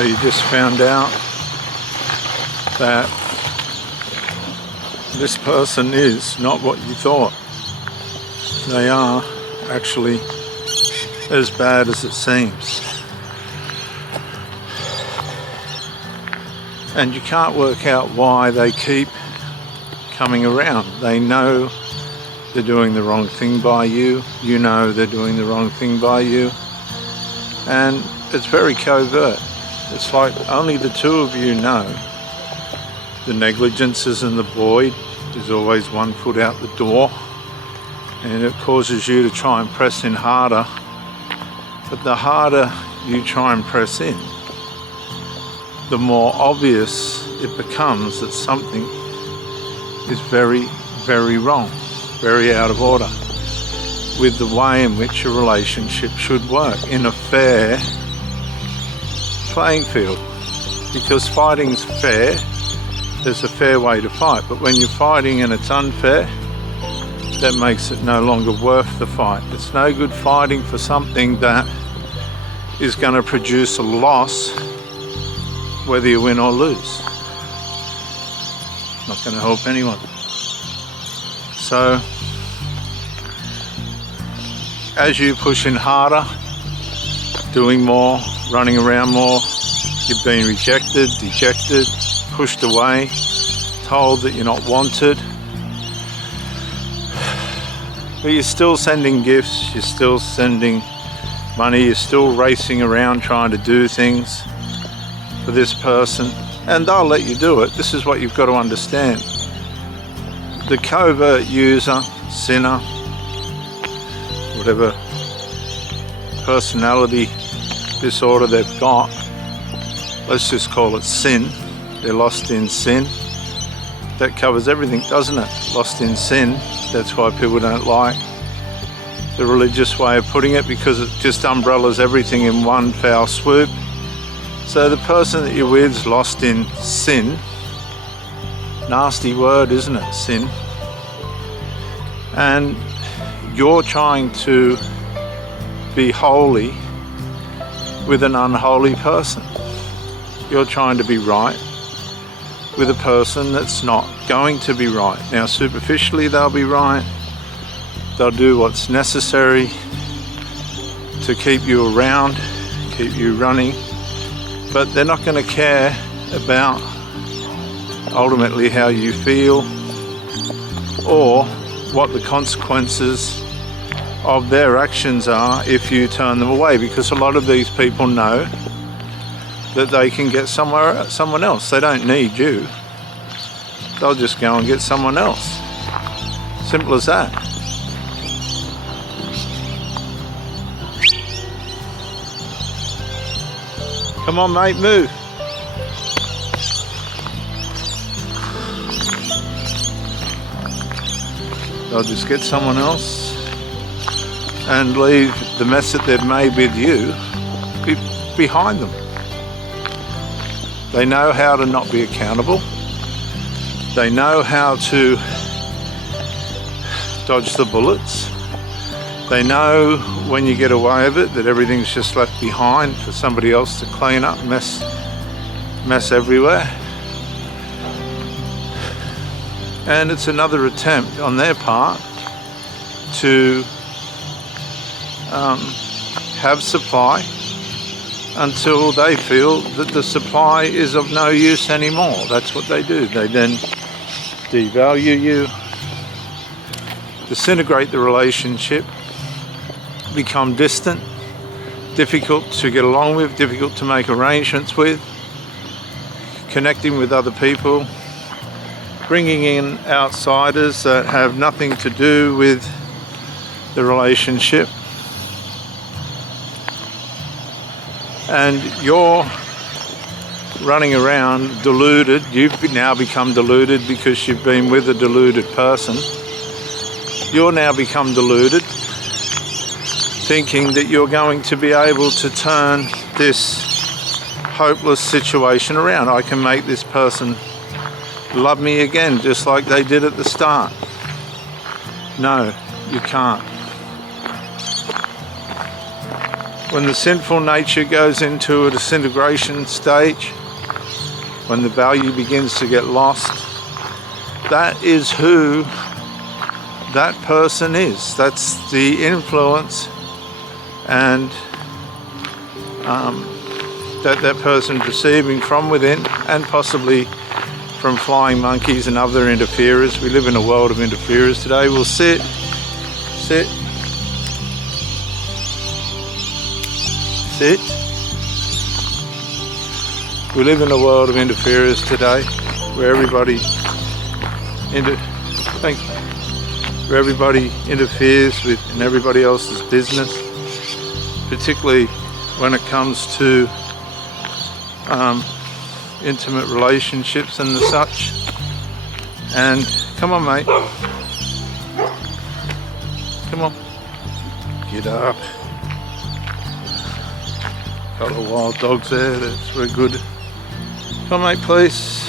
So you just found out that this person is not what you thought. They are actually as bad as it seems. And you can't work out why they keep coming around. They know they're doing the wrong thing by you. You know they're doing the wrong thing by you. And it's very covert. It's like only the two of you know. The negligence is in the void. There's always one foot out the door. And it causes you to try and press in harder. But the harder you try and press in, the more obvious it becomes that something is very, very wrong, very out of order with the way in which a relationship should work in a fair playing field. Because fighting's fair, there's a fair way to fight, but when you're fighting and it's unfair, that makes it no longer worth the fight. It's no good fighting for something that is going to produce a loss whether you win or lose. Not going to help anyone. So as you push in harder, doing more, running around more, you've been rejected, dejected, pushed away, told that you're not wanted. But you're still sending gifts, you're still sending money, you're still racing around trying to do things for this person, and they'll let you do it. This is what you've got to understand. The covert user, sinner, whatever personality disorder they've got, let's just call it sin. They're lost in sin. That covers everything, doesn't it? Lost in sin. That's why people don't like the religious way of putting it, because it just umbrellas everything in one foul swoop. So the person that you're with is lost in sin. Nasty word, isn't it? Sin. And you're trying to be holy with an unholy person. You're trying to be right with a person that's not going to be right. Now, superficially they'll be right. They'll do what's necessary to keep you around, keep you running, but they're not going to care about ultimately how you feel or what the consequences of their actions are if you turn them away, because a lot of these people know that they can get someone else. They don't need you. They'll just go and get someone else. Simple as that. Come on, mate, move. They'll just get someone else and leave the mess that they've made with you behind them. They know how to not be accountable. They know how to dodge the bullets. They know when you get away with it that everything's just left behind for somebody else to clean up, mess everywhere. And it's another attempt on their part to have supply until they feel that the supply is of no use anymore. That's what they do. They then devalue you, disintegrate the relationship, become distant, difficult to get along with, difficult to make arrangements with, connecting with other people, bringing in outsiders that have nothing to do with the relationship. And you're running around deluded. You've now become deluded because you've been with a deluded person. You're now become deluded, thinking that you're going to be able to turn this hopeless situation around. I can make this person love me again, just like they did at the start. No, you can't. When the sinful nature goes into a disintegration stage, when the value begins to get lost, that is who that person is. That's the influence and that person's receiving from within, and possibly from flying monkeys and other interferers. We live in a world of interferers today. We'll sit. We live in a world of interferers today, where everybody interferes with in everybody else's business, particularly when it comes to intimate relationships and the such. And come on, mate, come on, get up. Couple of wild dogs there, that's very good. Come on, mate, please.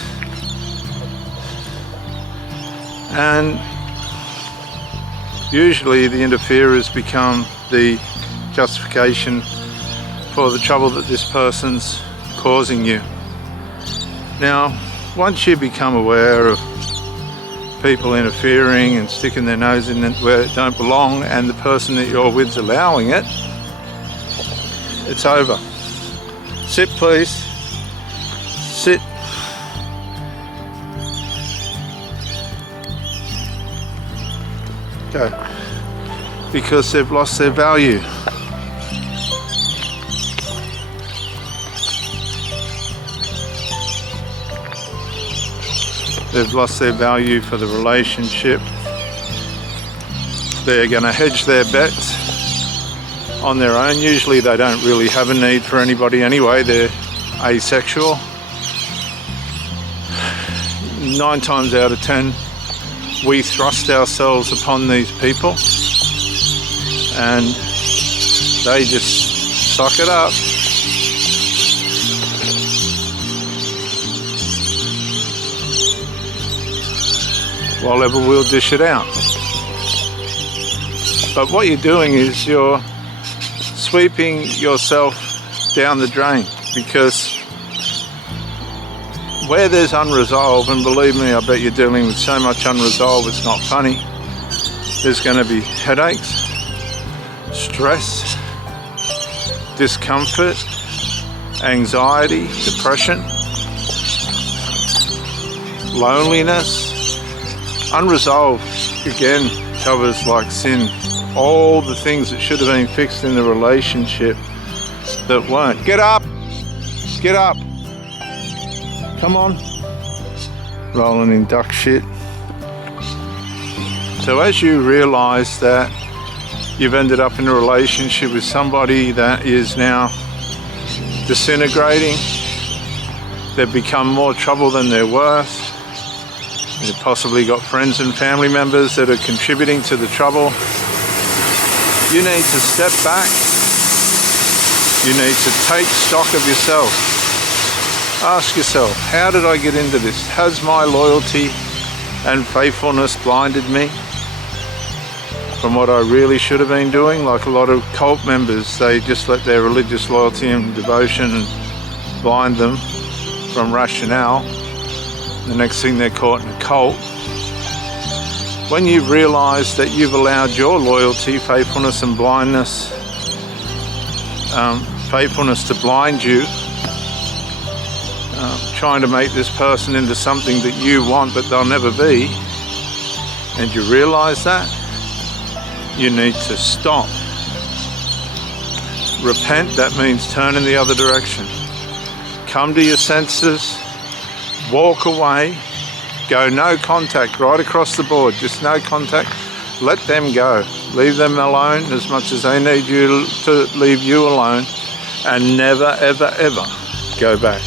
And usually the interferers become the justification for the trouble that this person's causing you. Now, once you become aware of people interfering and sticking their nose in it where it don't belong, and the person that you're with's allowing it, it's over. Sit, please. Sit. Go. Because they've lost their value. They've lost their value for the relationship. They're going to hedge their bets on their own. Usually they don't really have a need for anybody anyway. They're asexual. 9 times out of 10 we thrust ourselves upon these people and they just suck it up. Whatever, we'll dish it out. But what you're doing is you're sweeping yourself down the drain, because where there's unresolved, and believe me, I bet you're dealing with so much unresolved it's not funny, there's going to be headaches, stress, discomfort, anxiety, depression, loneliness. Unresolved, again, covers like sin. All the things that should have been fixed in the relationship that weren't. Get up! Get up! Come on. Rolling in duck shit. So as you realize that you've ended up in a relationship with somebody that is now disintegrating, they've become more trouble than they're worth, you've possibly got friends and family members that are contributing to the trouble, you need to step back. You need to take stock of yourself. Ask yourself, how did I get into this? Has my loyalty and faithfulness blinded me from what I really should have been doing? Like a lot of cult members, they just let their religious loyalty and devotion blind them from rationale. The next thing they're caught in a cult. When you've realized that you've allowed your loyalty, faithfulness and blindness, faithfulness to blind you, trying to make this person into something that you want but they'll never be, and you realize that, you need to stop. Repent, that means turn in the other direction. Come to your senses, walk away, go no contact right across the board, just no contact. Let them go. Leave them alone as much as they need you to leave you alone, and never, ever, ever go back.